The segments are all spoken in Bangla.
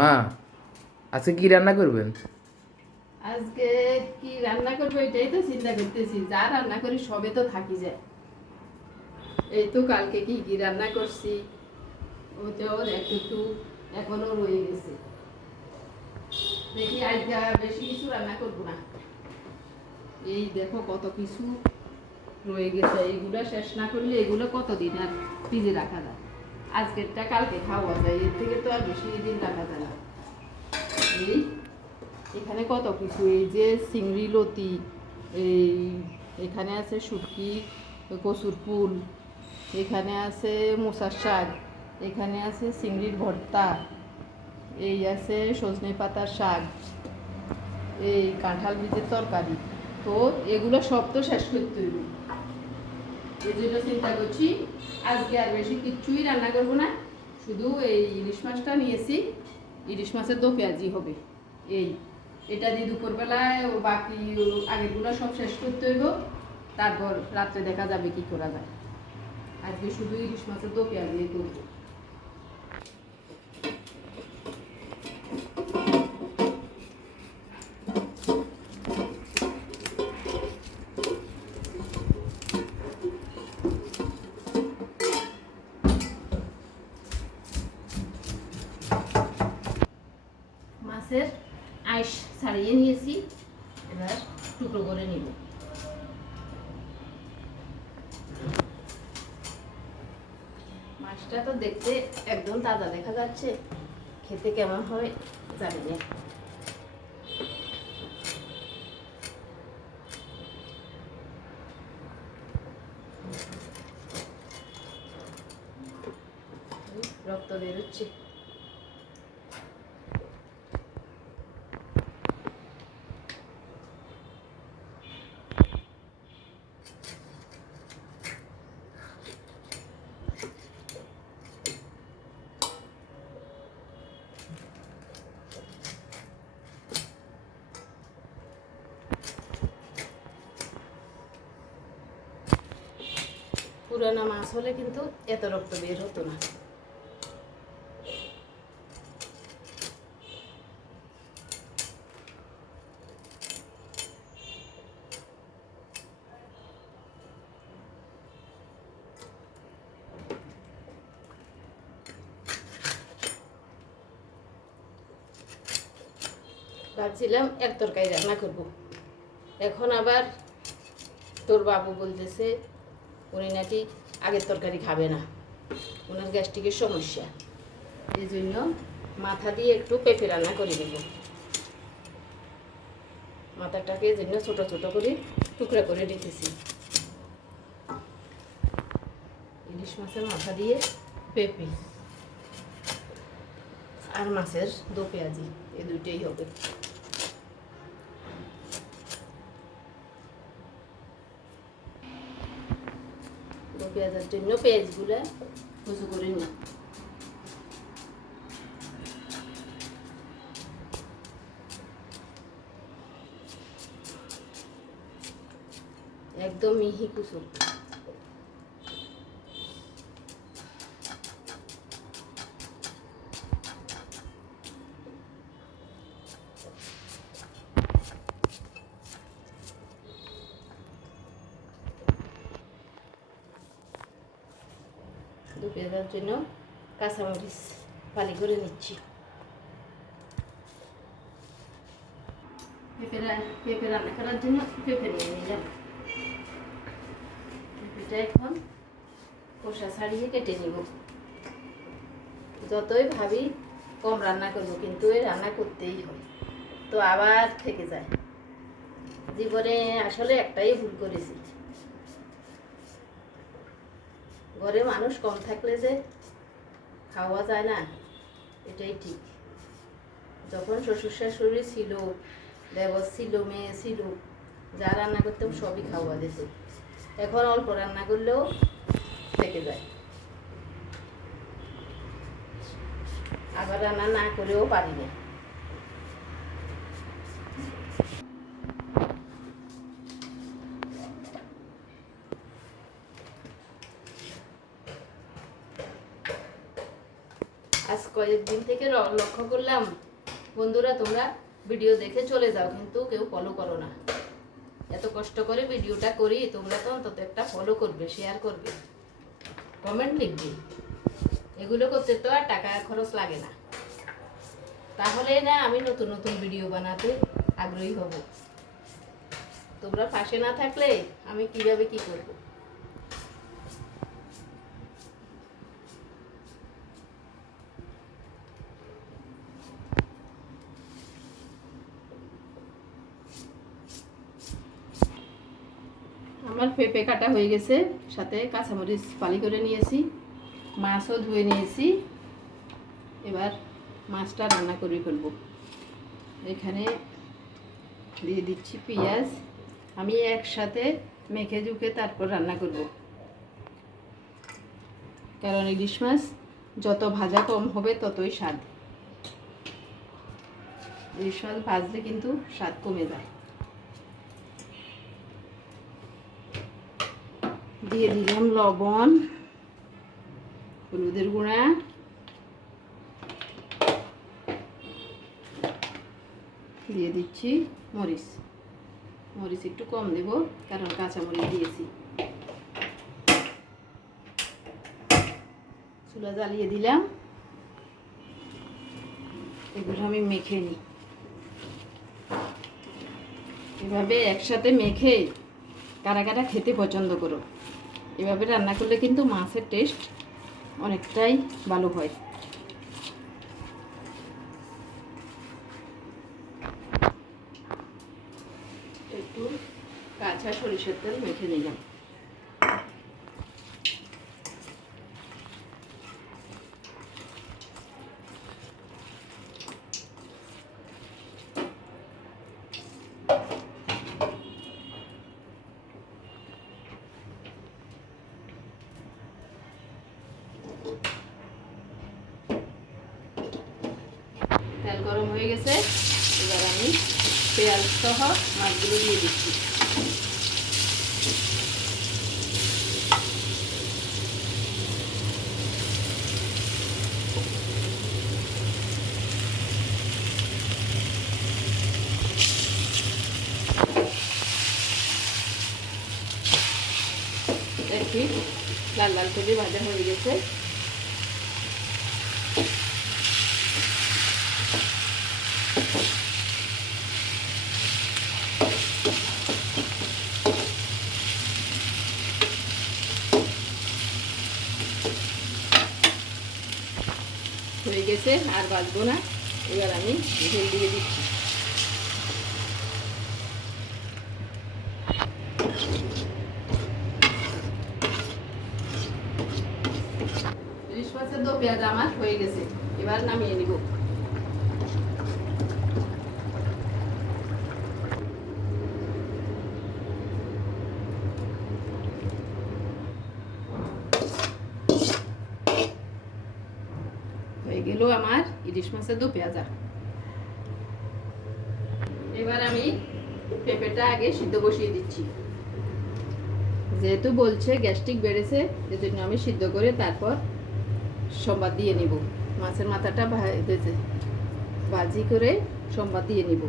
মা, আজকে কি রান্না করবেন? আজকে কি রান্না করবো এটাই তো চিন্তা করতেছি। যা রান্না করি সবে তো থাকি যায়। এই তো কালকে কি কি রান্না করছি, ওটাও একটু একটু এখনো রয়ে গেছে। দেখি আজকে বেশি কিছু রান্না করবো না। এই দেখো কত কিছু রয়ে গেছে, এইগুলো শেষ না করলে এগুলো কতদিন আর ফ্রিজে রাখা যায়? আজকেরটা কালকে খাওয়া যায়, এর থেকে তো আর বেশি দিন রাখা যায় না। এই এখানে কত কিছু, এই যে চিংড়ি লতি, এই এখানে আছে শুটকি, কচুর ফুল, এখানে আছে মোচার শাক, এখানে আছে চিংড়ির ভর্তা, এই আছে সজনে পাতার শাক, এই কাঁঠাল বীজের তরকারি। তো এগুলো সব তো শেষ করতে হইবে। এই জন্য চিন্তা করছি আজকে আর বেশি কিচ্ছুই রান্না করবো না, শুধু এই ইলিশ মাছটা নিয়েছি, ইলিশ মাছের দো পেঁয়াজি হবে। এই এটা দিয়ে দুপুরবেলায় বাকি আগেরগুলো সব শেষ করতে হইব, তারপর রাত্রে দেখা যাবে কি করা যায়। আজকে শুধু ইলিশ মাছের দো পেঁয়াজি করবো। মাছের আঁশ ছাড়িয়ে নিয়েছি, এবার টুকরো করে নিব। মাছটা তো দেখতে একদম তাজা দেখা যাচ্ছে, খেতে কেমন হয় জানি না। রক্ত বেরোচ্ছে। পুরানা মাছ হলে কিন্তু এত রক্ত বের হতো না। ভাবছিলাম এক তরকারি রান্না করব, এখন আবার তোর বাবু বলতেছে উনি নাকি আগের তরকারি খাবে না, ওনার গ্যাস্ট্রিকের সমস্যা। এই জন্য মাথা দিয়ে একটু পেঁপে রান্না করে দেব। মাথাটাকে এই জন্য ছোটো ছোটো করে টুকরা করে দিতেছি। ইলিশ মাছের মাথা দিয়ে পেঁপে আর মাছের দো পেঁয়াজি, এই দুইটাই হবে। দো পেঁয়াজের জন্য পেঁয়াজগুলো কুচু করে নিই। একদম মিহি কুচু। দু পেঁয়াজের জন্য কাঁচামরিচ ফালি করে নিচ্ছি। পেঁপে রান্না করার জন্য পেঁপে নিয়ে নিলাম। পেঁপেটা এখন খোসা ছাড়িয়ে কেটে নিব। যতই ভাবি কম রান্না করবো, কিন্তু এই রান্না করতেই হয়, তো আবার থেকে যায়। জীবনে আসলে একটাই ভুল করেছি, ঘরে মানুষ কম থাকলে যে খাওয়া যায় না, এটাই ঠিক। যখন শ্বশুর শাশুড়ি ছিল, দেবর ছিল, মেয়ে ছিল, যা রান্না করতাম সবই খাওয়া যেত। এখন অল্প রান্না করলেও থেকে যায়, আবার রান্না না করেও পারি না। আজ কয়েকদিন থেকে লক্ষ্য করলাম বন্ধুরা, তোমরা ভিডিও দেখে চলে যাও কিন্তু কেউ ফলো করো না। এত কষ্ট করে ভিডিওটা করি, তোমরা তো অন্তত একটা ফলো করবে, শেয়ার করবে, কমেন্ট লিখবে। এগুলো করতে তো আর টাকা খরচ লাগে না। তাহলে না আমি নতুন নতুন ভিডিও বানাতে আগ্রহী হব। তোমরা পাশে না থাকলে আমি কিভাবে কি করব? আমার পেঁপে কাটা হয়ে গেছে, সাথে কাঁচামরিচ ফালি করে নিয়েছি, মাছও ধুয়ে নিয়েছি। এবার মাছটা রান্না করে ফেলবো। এখানে দিয়ে দিচ্ছি পেঁয়াজ। আমি একসাথে মেখে ঝুঁকে তারপর রান্না করব, কারণ ইলিশ মাছ যত ভাজা কম হবে ততই স্বাদ। ইলিশ মাছ ভাজলে কিন্তু স্বাদ কমে যায়। দিয়ে দিলাম লবণ, হলুদের গুঁড়া, দিয়ে দিচ্ছি মরিচ। মরিচ একটু কম দেব কারণ কাঁচা মরিচ দিয়েছি। চুলা জ্বালিয়ে দিলাম। এগুলো আমি মেখে নিই। এভাবে একসাথে মেখে কারা কারা খেতে পছন্দ করো, এভাবে রান্না করলে কিন্তু মাছের টেস্ট অনেকটাই ভালো হয়। একটু কাঁচা সরিষার তেল মেখে নিলাম। তেল গরম হয়ে গেছে, এবার আমি পেঁয়াজ সহ মাছগুলো দিয়ে দিচ্ছি। দেখি লাল লাল করে ভাজা হয়ে গেছে। হয়ে গেছে, আর ভাজবো না। এবার আমি ঝোল দিয়ে দিচ্ছি। ইলিশ মাছের দো পেঁয়াজ আমার হয়ে গেছে, এবার নামিয়ে নিব। হয়ে গেল আমার ইলিশ মাছের দো পেঁয়াজা। এবার আমি পেঁপেটা আগে সিদ্ধ বসিয়ে দিচ্ছি। যেহেতু বলছে গ্যাস্ট্রিক বেড়েছে, এজন্য আমি সিদ্ধ করে তারপর সম্বাদ দিয়ে নিব। মাছের মাথাটা ভাজি করে সম্বাদ দিয়ে নিব।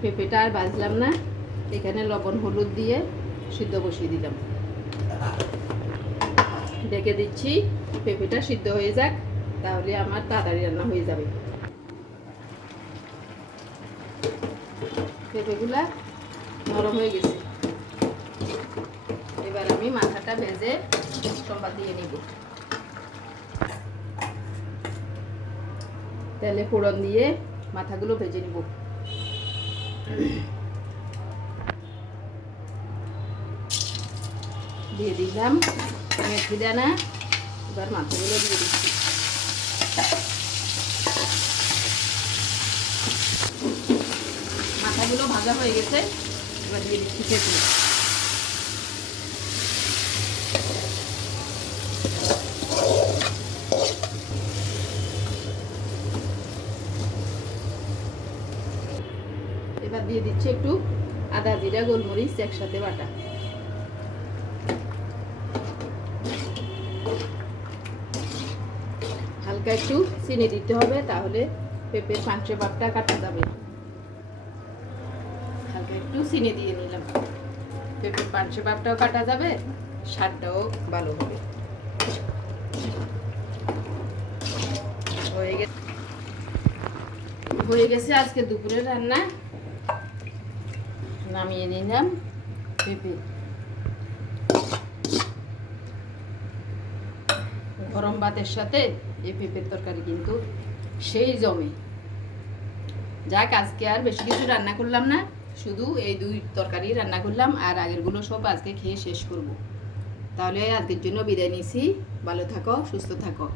পেঁপেটা আর ভাজলাম না, এখানে লবণ হলুদ দিয়ে সিদ্ধ বসিয়ে দিলাম। ডেকে দিচ্ছি, পেঁপেটা সিদ্ধ হয়ে যাক, তাহলে আমার তাড়াতাড়ি রান্না হয়ে যাবে। পেঁপেগুলা নরম হয়ে গেছে, এবার আমি মাথাটা ভেজে সম্বাদ দিয়ে নিব। তেলে ফোড়ন দিয়ে মাথাগুলো ভেজে নিব। দিয়ে দিলাম মেথি দানা। এবার মাথাগুলো দিয়ে দিচ্ছি। মাথাগুলো ভাজা হয়ে গেছে, এবার দিয়ে দিচ্ছি পেঁপে। এবার দিয়ে দিচ্ছি একটু আদা জিরা গোলমরিচ একসাথে বাটা। হালকা একটু চিনি দিতে হবে, তাহলে পেঁপের পাঞ্চে ভাবটা কাটা যাবে। হালকা একটু চিনি দিয়ে নিলাম, পেঁপের পাঞ্চে ভাবটাও কাটা যাবে, স্বাদটাও ভালো হবে। হয়ে গেছে আজকে দুপুরের রান্না। নামিয়ে নিলাম পেঁপে। গরম ভাতের সাথে এই পেঁপের তরকারি কিন্তু সেই জমে। যাক, আজকে আর বেশি কিছু রান্না করলাম না, শুধু এই 2 তরকারি রান্না করলাম, আর আগেরগুলো সব আজকে খেয়ে শেষ করব। তাহলে আজকের জন্য বিদায় নিছি। ভালো থাকো, সুস্থ থাকো।